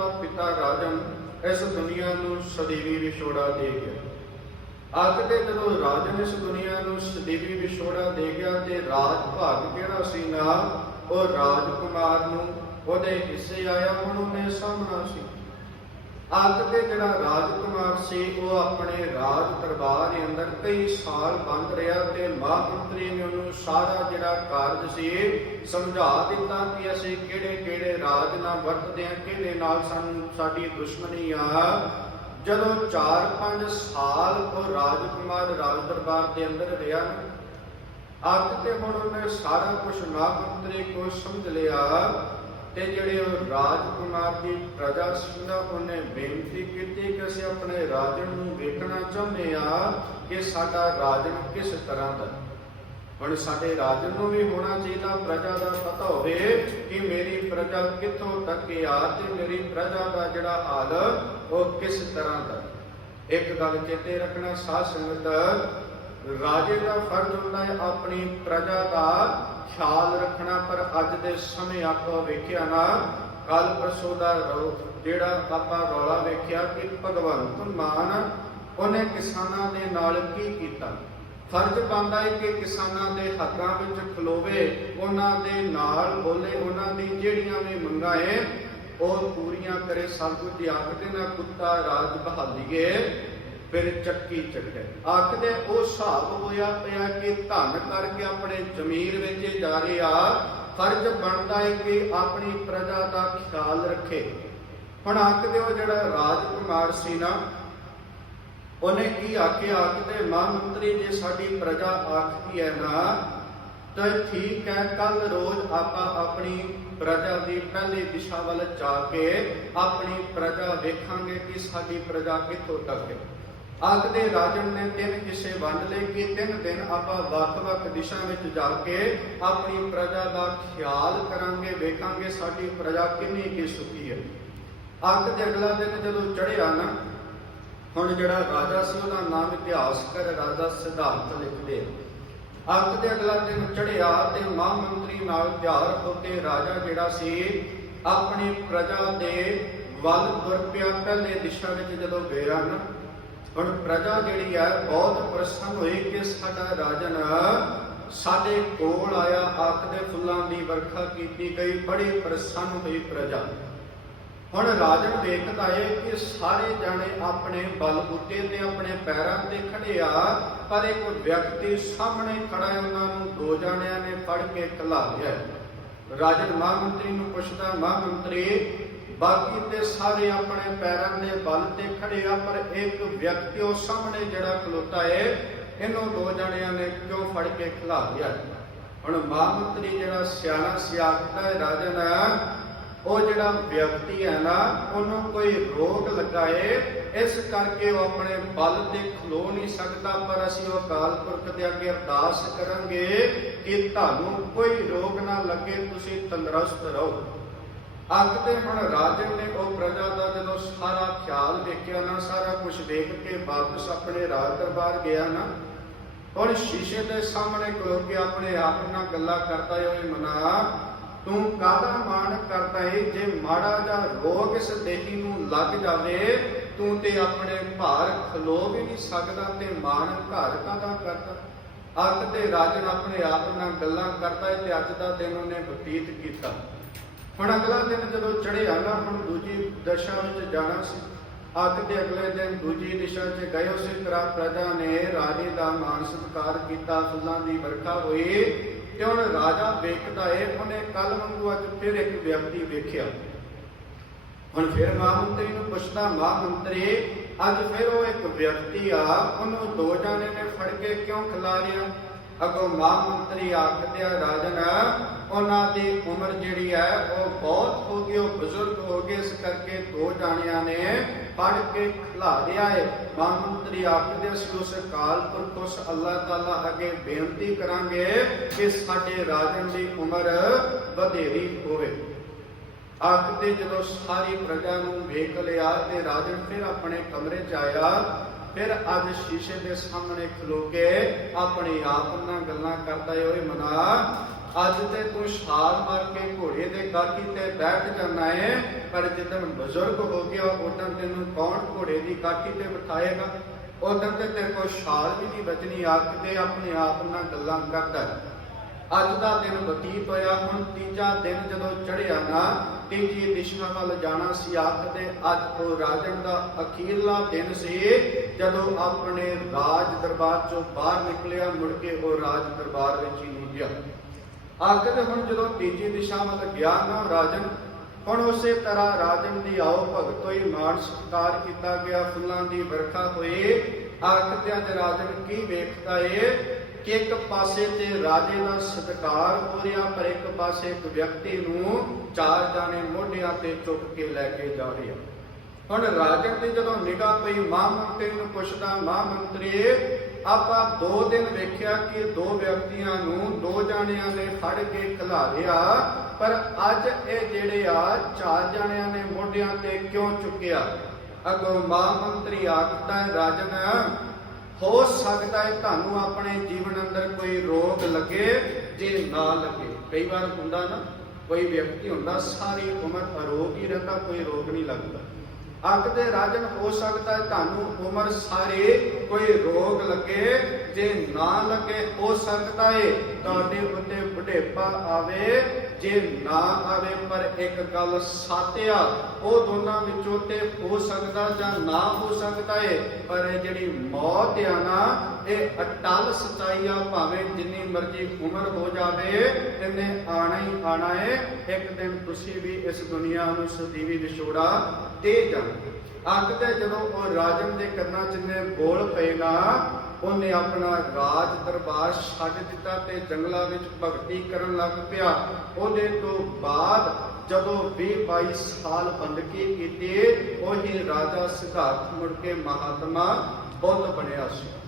ਜਦੋਂ ਪਿਤਾ ਰਾਜਨ ਇਸ ਦੁਨੀਆ ਨੂੰ ਸਦੀਵੀ ਵਿਛੋੜਾ ਦੇ ਗਿਆ। ਆਖਦੇ ਜਦੋਂ ਰਾਜਨ ਇਸ ਦੁਨੀਆ ਨੂੰ ਸਦੀਵੀ ਵਿਛੋੜਾ ਦੇ ਗਿਆ ਤੇ ਰਾਜ ਭਾਗ ਕਿਹੜਾ ਸੀ ਨਾ ਉਹ ਰਾਜਕੁਮਾਰ ਨੂੰ ਉਹਦੇ ਹਿੱਸੇ ਆਇਆ, ਹੁਣ ਉਹਨੇ ਸਾਹਮਣਾ ਸੀ। ਆਖਦੇ ਜਿਹੜਾ ਰਾਜਕੁਮਾਰ ਸੀ, ਉਹ ਆਪਣੇ ਰਾਜ ਦਰਬਾਰ ਦੇ ਅੰਦਰ ਕਈ ਸਾਲ ਬੰਦ ਰਿਹਾ ਤੇ ਮਹਾਂਮੰਤਰੀ ਨੇ ਉਹਨੂੰ ਸਾਰਾ ਜਿਹੜਾ ਕਾਰਜ ਸੀ ਸਮਝਾ ਦਿੱਤਾ ਕਿ ਅਸੀਂ ਕਿਹੜੇ ਕਿਹੜੇ ਰਾਜ ਨਾਲ ਵਰਤਦੇ ਹਾਂ, ਕਿਹਦੇ ਨਾਲ ਸਾਨੂੰ ਸਾਡੀ ਦੁਸ਼ਮਣੀ ਆ। ਜਦੋਂ 4-5 ਸਾਲ ਉਹ ਰਾਜਕੁਮਾਰ ਰਾਜ ਦਰਬਾਰ ਦੇ ਅੰਦਰ ਰਿਹਾ ਅੱਗ ਤੇ ਹੁਣ ਉਹਨੇ ਸਾਰਾ ਕੁਝ ਮਹਾਂਮੰਤਰੀ ਕੋ ਸਮਝ ਲਿਆ ਤੇ ਜਿਹੜੇ ਉਹ ਰਾਜਕੁਮਾਰ ਦੀ ਪ੍ਰਜਾ ਸੀ ਨਾ ਉਹਨੇ ਬੇਨਤੀ ਕੀਤੀ ਕਿ ਅਸੀਂ ਆਪਣੇ ਰਾਜਨ ਨੂੰ ਵੇਖਣਾ ਚਾਹੁੰਦੇ ਆ ਕਿ ਸਾਡਾ ਰਾਜਨ ਕਿਸ ਤਰ੍ਹਾਂ ਦਾ। ਹੁਣ ਸਾਡੇ ਰਾਜਨ ਨੂੰ ਵੀ ਹੋਣਾ ਚਾਹੀਦਾ, ਪ੍ਰਜਾ ਦਾ ਪਤਾ ਹੋਵੇ ਕਿ ਮੇਰੀ ਪ੍ਰਜਾ ਕਿੱਥੋਂ ਤੱਕ ਆ ਤੇ ਮੇਰੀ ਪ੍ਰਜਾ ਦਾ ਜਿਹੜਾ ਹਾਲ, ਉਹ ਕਿਸ ਤਰ੍ਹਾਂ ਦਾ। ਇੱਕ ਗੱਲ ਚੇਤੇ ਰੱਖਣਾ ਸਾਧ ਸੰਗਤ, ਰਾਜੇ ਦਾ ਫਰਜ਼ ਹੁੰਦਾ ਹੈ ਆਪਣੀ ਪ੍ਰਜਾ ਦਾ ਖਿਆਲ ਰੱਖਣਾ, ਪਰ ਅੱਜ ਦੇ ਸਮੇਂ ਆਪਾਂ ਵੇਖਿਆ ਨਾ, ਕੱਲ ਪਰਸੋਂ ਦਾ ਜਿਹੜਾ ਆਪਾਂ ਰੌਲਾ ਵੇਖਿਆ ਕਿ ਭਗਵੰਤ ਮਾਨ ਉਹਨੇ ਕਿਸਾਨਾਂ ਦੇ ਨਾਲ ਕੀ ਕੀਤਾ? ਫਰਜ਼ ਬਣਦਾ ਹੈ ਕਿ ਕਿਸਾਨਾਂ ਦੇ ਹੱਕਾਂ ਵਿੱਚ ਖਲੋਵੇ, ਉਹਨਾਂ ਦੇ ਨਾਲ ਬੋਲੇ, ਉਹਨਾਂ ਦੀ ਜਿਹੜੀਆਂ ਵੀ ਮੰਗਾਂ ਹੈ ਉਹ ਪੂਰੀਆਂ ਕਰੇ, ਸਭ ਕੁਝ ਆਖਦੇ ਨਾ ਕੁੱਤਾ ਰਾਜ ਬਹਾਲੀਏ। ਫਿਰ ਚੱਕੀ ਚੱਕੇ ਆਖਦੇ ਉਹ ਹਿਸਾਬ ਹੋਇਆ ਪਿਆ ਕਿ ਧਨ ਕਰਕੇ ਆਪਣੇ ਜ਼ਮੀਰ ਵਿੱਚ ਜਾ ਰਿਹਾ ਫਰਜ਼ ਬਣਦਾ ਹੈ ਕਿ ਆਪਣੀ ਪ੍ਰਜਾ ਦਾ ਖਿਆਲ ਰੱਖੇ। ਹੁਣ ਆਖਦੇ ਉਹ ਜਿਹੜਾ ਰਾਜਕੁਮਾਰ ਸੀ ਨਾ, ਉਹਨੇ ਕੀ ਆਖਿਆ? ਆਖਦੇ ਮੰਤਰੀ, ਜੇ ਸਾਡੀ ਪ੍ਰਜਾ ਆਖਦੀ ਹੈ ਨਾ, ਤਾਂ ਠੀਕ ਹੈ ਕੱਲ ਰੋਜ਼ ਆਪਾਂ ਆਪਣੀ ਪ੍ਰਜਾ ਦੀ ਪਹਿਲੀ ਦਿਸ਼ਾ ਵੱਲ ਜਾ ਕੇ ਆਪਣੀ ਪ੍ਰਜਾ ਵੇਖਾਂਗੇ ਕਿ ਸਾਡੀ ਪ੍ਰਜਾ ਕਿੱਥੋਂ ਤੱਕ ਹੈ ਆਖਦੇ ਰਾਜਨ ਨੇ ਤਿੰਨ ਹਿੱਸੇ ਵੰਡ ਲਏ ਕਿ ਤਿੰਨ ਦਿਨ ਆਪਾਂ ਵੱਖ-ਵੱਖ ਦਿਸ਼ਾ ਵਿੱਚ ਜਾ ਕੇ ਆਪਣੀ ਪ੍ਰਜਾ ਦਾ ਖਿਆਲ ਕਰਾਂਗੇ, ਵੇਖਾਂਗੇ ਸਾਡੀ ਪ੍ਰਜਾ ਕਿੰਨੀ ਕੀ ਸੁਖੀ ਹੈ। ਆਖਦੇ ਅਗਲਾ ਦਿਨ ਜਦੋਂ ਚੜ੍ਹਿਆ ਨਾ, ਹੁਣ ਜਿਹੜਾ ਰਾਜਾ ਸੀ ਉਹਦਾ ਨਾਮ ਇਤਿਹਾਸਕਾਰ ਰਾਜਾ ਸਿਧਾਰਥ ਲਿਖਦੇ ਆ। ਅੱਗ ਦੇ ਅਗਲਾ ਦਿਨ ਚੜ੍ਹਿਆ ਤੇ ਮਹਾ ਮੰਤਰੀ ਨਾਲ ਤਿਆਰ ਹੋ ਕੇ ਰਾਜਾ ਜਿਹੜਾ ਸੀ, ਆਪਣੀ ਪ੍ਰਜਾ ਦੇ ਵੱਲ ਤੁਰ ਪਿਆ। ਪਹਿਲੇ ਦਿਸ਼ਾ ਵਿੱਚ ਜਦੋਂ ਗਿਆ ਨਾ ਹੁਣ ਪ੍ਰਜਾ ਜਿਹੜੀ ਹੈ ਬਹੁਤ ਪ੍ਰਸੰਨ ਹੋਈ ਕਿ ਸਾਡਾ ਰਾਜਨ ਸਾਡੇ ਕੋਲ ਆਇਆ ਅੱਗ ਫੁੱਲਾਂ ਦੀ ਵਰਖਾ ਕੀਤੀ ਗਈ, ਬੜੀ ਪ੍ਰਸੰਨ ਹੋਈ ਪ੍ਰਜਾ। ਹੁਣ ਰਾਜਨ ਵੇਖਦਾ ਏ ਕਿ ਸਾਰੇ ਜਾਣੇ ਆਪਣੇ ਬਲਬੂਤੇ ਤੇ ਆਪਣੇ ਪੈਰਾਂ ਤੇ ਖੜੇ ਆ, ਪਰ ਇੱਕ ਵਿਅਕਤੀ ਸਾਹਮਣੇ ਖੜਾ ਹੈ, ਉਹਨਾਂ ਨੂੰ ਦੋ ਜਾਣਿਆਂ ਨੇ ਫੜ ਕੇ ਖਲਾ ਲਿਆ ਰਾਜਨ ਮਹਾਂਮੰਤਰੀ ਨੂੰ ਪੁੱਛਦਾ, ਮਹਾਂਮੰਤਰੀ ਬਾਕੀ ਤੇ ਸਾਰੇ ਆਪਣੇ ਪੈਰਾਂ ਦੇ ਬਲ ਤੇ ਖੜੇ ਆ, ਪਰ ਇੱਕ ਵਿਅਕਤੀ ਉਹ ਸਾਹਮਣੇ ਜਿਹੜਾ ਖਲੋਤਾ ਏ, ਇਹਨੂੰ ਦੋ ਜਾਣਿਆਂ ਨੇ ਕਿਉਂ ਫੜ ਕੇ ਖਿਲਾ ਲਿਆ? ਹੁਣ ਮਹਾਂਮੰਤਰੀ ਜਿਹੜਾ ਸਿਆਣਾ ਸਿਆਖਦਾ ਹੈ ਰਾਜਨ ਉਹ ਜਿਹੜਾ ਵਿਅਕਤੀ ਹੈ ਨਾ, ਉਹਨੂੰ ਕੋਈ ਰੋਗ ਲੱਗਾ ਏ ਇਸ ਕਰਕੇ ਉਹ ਆਪਣੇ ਬਲ ਤੇ ਖਲੋ ਨਹੀਂ ਸਕਦਾ, ਪਰ ਅਸੀਂ ਉਹ ਅਕਾਲ ਪੁਰਖ ਦੇ ਅੱਗੇ ਅਰਦਾਸ ਕਰਾਂਗੇ ਕਿ ਤੁਹਾਨੂੰ ਕੋਈ ਰੋਗ ਨਾ ਲੱਗੇ, ਤੁਸੀਂ ਤੰਦਰੁਸਤ ਰਹੋ। ਅੱਗ ਤੇ ਹੁਣ ਰਾਜਨ ਨੇ ਉਹ ਪ੍ਰਜਾ ਦਾ ਜਦੋਂ ਸਾਰਾ ਖਿਆਲ ਵੇਖਿਆ ਨਾ, ਸਾਰਾ ਕੁਝ ਦੇਖ ਕੇ ਵਾਪਸ ਆਪਣੇ ਰਾਜ ਦਰਬਾਰ ਗਿਆ ਨਾ, ਹੁਣ ਸ਼ੀਸ਼ੇ ਦੇ ਸਾਹਮਣੇ ਖਲੋ ਕੇ ਆਪਣੇ ਆਪ ਨਾਲ ਗੱਲਾਂ ਕਰਦਾ ਹੋਏ ਮਨਾ, ਤੂੰ ਕਾਹਦਾ ਮਾਣ ਕਰਦਾ ਏ? ਜੇ ਮਾੜਾ ਜਾਂ ਰੋਗ ਇਸ ਦੇਹੀ ਨੂੰ ਲੱਗ ਜਾਵੇ, ਤੂੰ ਤੇ ਆਪਣੇ ਭਾਰ ਖਲੋ ਵੀ ਨਹੀਂ ਸਕਦਾ ਤੇ ਮਾਣ ਘਰ ਕਾਹਦਾ ਕਰਦਾ? ਅੱਗ ਤੇ ਰਾਜਨ ਆਪਣੇ ਆਪ ਨਾਲ ਗੱਲਾਂ ਕਰਦਾ ਏ ਤੇ ਅੱਜ ਦਾ ਦਿਨ ਉਹਨੇ ਬਤੀਤ ਕੀਤਾ। ਹੁਣ ਅਗਲਾ ਦਿਨ ਜਦੋਂ ਚੜ੍ਹਿਆ ਨਾ, ਹੁਣ ਦੂਜੀ ਦਸ਼ਾ ਵਿੱਚ ਜਾਣਾ ਸੀ। ਅੱਗ ਦੇ ਅਗਲੇ ਦਿਨ ਦੂਜੀ ਦਿਸ਼ਾ 'ਚ ਗਏ ਉਸੇ ਤਰ੍ਹਾਂ ਪ੍ਰਜਾ ਨੇ ਰਾਜੇ ਦਾ ਮਾਨ ਸਤਿਕਾਰ ਕੀਤਾ, ਫੁੱਲਾਂ ਦੀ ਵਰਖਾ ਹੋਈ। ਤੇ ਹੁਣ ਰਾਜਾ ਵੇਖਦਾ ਏ, ਉਹਨੇ ਕੱਲ ਵਾਂਗੂ ਅੱਜ ਫਿਰ ਇੱਕ ਵਿਅਕਤੀ ਵੇਖਿਆ। ਹੁਣ ਫਿਰ ਮਹਾਂਮੰਤਰੀ ਨੂੰ ਪੁੱਛਦਾ, ਮਹਾਂਮੰਤਰੀ, ਅੱਜ ਫਿਰ ਉਹ ਇੱਕ ਵਿਅਕਤੀ ਆ, ਉਹਨੂੰ ਦੋ ਜਾਣੇ ਨੇ ਫੜ ਕੇ ਕਿਉਂ ਖਿਲਾਰਿਆ? ਅਗੋ ਮਹਾਂਮੰਤਰੀ ਆਖਦਿਆ, ਰਾਜਨ ਉਹਨਾਂ ਦੀ ਉਮਰ ਜਿਹੜੀ ਹੈ ਉਹ ਬਹੁਤ ਹੋ ਗਈ, ਉਹ ਬਜ਼ੁਰਗ ਹੋ ਗਏ। ਇਸ ਕਰਕੇ ਦੋ ਜਾਣਿਆਂ ਨੇ ਫੜ ਕੇ ਖਿਲਾਰਿਆ ਹੈ ਮਹਾਂਮੰਤਰੀ ਆਖਦੇ ਸੀ, ਉਸ ਅਕਾਲ ਪੁਰਖ ਉਸ ਅੱਲਾਹ ਤਾਲਾ ਅੱਗੇ ਬੇਨਤੀ ਕਰਾਂਗੇ ਕਿ ਸਾਡੇ ਰਾਜਨ ਦੀ ਉਮਰ ਵਧੇਰੀ ਹੋਵੇ। ਆਖਦੇ ਜਦੋਂ ਸਾਰੀ ਪ੍ਰਜਾ ਨੂੰ ਵੇਖ ਲਿਆ ਤੇ ਰਾਜਨ ਫਿਰ ਆਪਣੇ ਕਮਰੇ 'ਚ ਆਇਆ। ਫਿਰ ਅੱਜ ਸ਼ੀਸ਼ੇ ਦੇ ਸਾਹਮਣੇ ਖਲੋ ਕੇ ਆਪਣੇ ਆਪ ਨਾਲ ਗੱਲਾਂ ਕਰਦਾ ਏ। ਹੋਏ ਮਨਾ ਅੱਜ ਤੇ ਤੂੰ ਛਾਲ ਮਾਰ ਕੇ ਘੋੜੇ ਦੇ ਕਾਠੀ ਤੇ ਬੈਠ ਜਾਣਾ ਹੈ ਪਰ ਜਦੋਂ ਬਜ਼ੁਰਗ ਹੋ ਗਿਆ, ਉਦੋਂ ਤੈਨੂੰ ਕੌਣ ਘੋੜੇ ਦੀ ਕਾਠੀ ਤੇ ਬਿਠਾਏਗਾ? ਉਦੋਂ ਤੇ ਤੇਰੇ ਕੋਲ ਛਾਲ ਵੀ ਨਹੀਂ ਬਚਣੀ ਆਖ ਤੇ ਆਪਣੇ ਆਪ ਨਾਲ ਗੱਲਾਂ ਕਰਦਾ। ਅੱਜ ਦਾ ਦਿਨ ਬਤੀਤ ਹੋਇਆ, ਹੁਣ ਤੀਜਾ ਦਿਨ ਜਦੋਂ ਚੜ੍ਹਿਆ ਨਾ, ਤੀਜੀ ਦਿਸ਼ਾ ਵੱਲ ਜਾਣਾ ਸੀ, ਆਖਦੇ ਅੱਜ ਉਹ ਰਾਜਨ ਦਾ ਅਖੀਰਲਾ ਦਿਨ ਸੀ। ਜਦੋਂ ਆਪਣੇ ਰਾਜ ਦਰਬਾਰ ਚੋਂ ਬਾਹਰ ਨਿਕਲਿਆ, ਮੁੜ ਕੇ ਉਹ ਰਾਜ ਦਰਬਾਰ ਵਿੱਚ ਹੀ ਗਿਆ। ਆਖਦੇ ਹੁਣ ਜਦੋਂ ਤੀਜੀ ਦਿਸ਼ਾ ਵੱਲ ਗਿਆ ਨਾ ਰਾਜਨ, ਹੁਣ ਉਸੇ ਤਰ੍ਹਾਂ ਰਾਜਨ ਦੀ ਆਓ ਭਗਤ ਮਾਨ ਸਤਿਕਾਰ ਕੀਤਾ ਗਿਆ, ਫੁੱਲਾਂ ਦੀ ਵਰਖਾ ਹੋਏ ਆਖਦੇ ਅੱਜ ਰਾਜਨ ਕੀ ਵੇਖਦਾ ਏ ਕਿ ਇੱਕ ਪਾਸੇ ਤੇ ਰਾਜੇ ਦਾ ਸਤਿਕਾਰ ਹੋ ਰਿਹਾ, ਪਰ ਇੱਕ ਪਾਸੇ ਇੱਕ ਵਿਅਕਤੀ ਨੂੰ ਚਾਰ ਜਾਣੇ ਮੋਢਿਆਂ ਤੇ ਚੁੱਕ ਕੇ ਲੈ ਕੇ ਜਾ ਰਿਹਾ ਹੁਣ ਰਾਜਨ ਦੀ ਜਦੋਂ ਨਿਗਾਹ ਪਈ, ਮਹਾਂਮੰਤਰੀ ਨੂੰ ਪੁੱਛਦਾ, ਮਹਾਂਮੰਤਰੀ ਆਪਾਂ ਦੋ ਦਿਨ ਵੇਖਿਆ ਕਿ ਦੋ ਵਿਅਕਤੀਆਂ ਨੂੰ ਦੋ ਜਾਣਿਆਂ ਨੇ ਫੜ ਕੇ ਖਿਲਾਰਿਆ ਪਰ ਅੱਜ ਇਹ ਜਿਹੜੇ ਆ, ਚਾਰ ਜਾਣਿਆਂ ਨੇ ਮੋਢਿਆਂ ਤੇ ਕਿਉਂ ਚੁੱਕਿਆ? ਅਗੋ ਮਹਾਂਮੰਤਰੀ ਆਖਦਾ ਹੈ, ਰਾਜਨ, ਹੋ ਸਕਦਾ ਹੈ ਤੁਹਾਨੂੰ ਆਪਣੇ ਜੀਵਨ ਅੰਦਰ ਕੋਈ ਰੋਗ ਲੱਗੇ। ਜੇ ਨਾ ਲੱਗੇ, ਕਈ ਵਾਰ ਹੁੰਦਾ ਨਾ, ਕੋਈ ਵਿਅਕਤੀ ਹੁੰਦਾ, ਸਾਰੀ ਉਮਰ ਅਰੋਗ ਹੀ ਰਹਿੰਦਾ, ਕੋਈ ਰੋਗ ਨਹੀਂ ਲੱਗਦਾ। ਆਖਦੇ ਰਾਜਨ ਹੋ ਸਕਦਾ ਤੁਹਾਨੂੰ ਉਮਰ ਸਾਰੇ ਕੋਈ ਰੋਗ ਲੱਗੇ। ਜੇ ਨਾ ਲੱਗੇ ਹੋ ਸਕਦਾ ਏ ਤੁਹਾਡੇ ਉੱਤੇ ਬੁਢੇਪਾ ਆਵੇ। ਜੇ ਨਾ ਆਵੇ ਪਰ ਇੱਕ ਗੱਲ ਸਾਤਿਆ ਉਹ ਦੋਨਾਂ ਵਿੱਚੋਂ ਤੇ ਹੋ ਸਕਦਾ ਜਾਂ ਨਾ ਹੋ ਸਕਦਾ ਹੈ ਪਰ ਜਿਹੜੀ ਮੌਤ ਆ ਨਾ, ਇਹ ਅਟਲ ਸਚਾਈ ਆ, ਭਾਵੇਂ ਜਿੰਨੀ ਮਰਜ਼ੀ ਉਮਰ ਹੋ ਜਾਵੇ ਇਹਨੇ ਆਣਾ ਹੀ ਆਣਾ ਏ। ਇੱਕ ਦਿਨ ਤੁਸੀਂ ਵੀ ਇਸ ਦੁਨੀਆ ਨੂੰ ਸਦੀਵੀ ਵਿਛੋੜਾ ਦੇ ਜਾਣਗੇ ਆਖਦੇ ਜਦੋਂ ਉਹ ਰਾਜਨ ਦੇ ਕੰਨਾਂ 'ਚ ਨੇ ਬੋਲ ਪਏ ਉਹਨੇ ਆਪਣਾ ਰਾਜ ਦਰਬਾਰ ਛੱਡ ਦਿੱਤਾ ਤੇ ਜੰਗਲਾਂ ਵਿੱਚ ਭਗਤੀ ਕਰਨ ਲੱਗ ਪਿਆ। ਉਹਦੇ ਤੋਂ ਬਾਅਦ ਜਦੋਂ 20 22 ਸਾਲ ਬੰਦਗੀ ਕੀਤੀ, ਉਹੀ ਰਾਜਾ ਸਿਧਾਰਥ ਮੁੜ ਕੇ ਮਹਾਤਮਾ ਬੁੱਧ ਬਣਿਆ ਸੀ।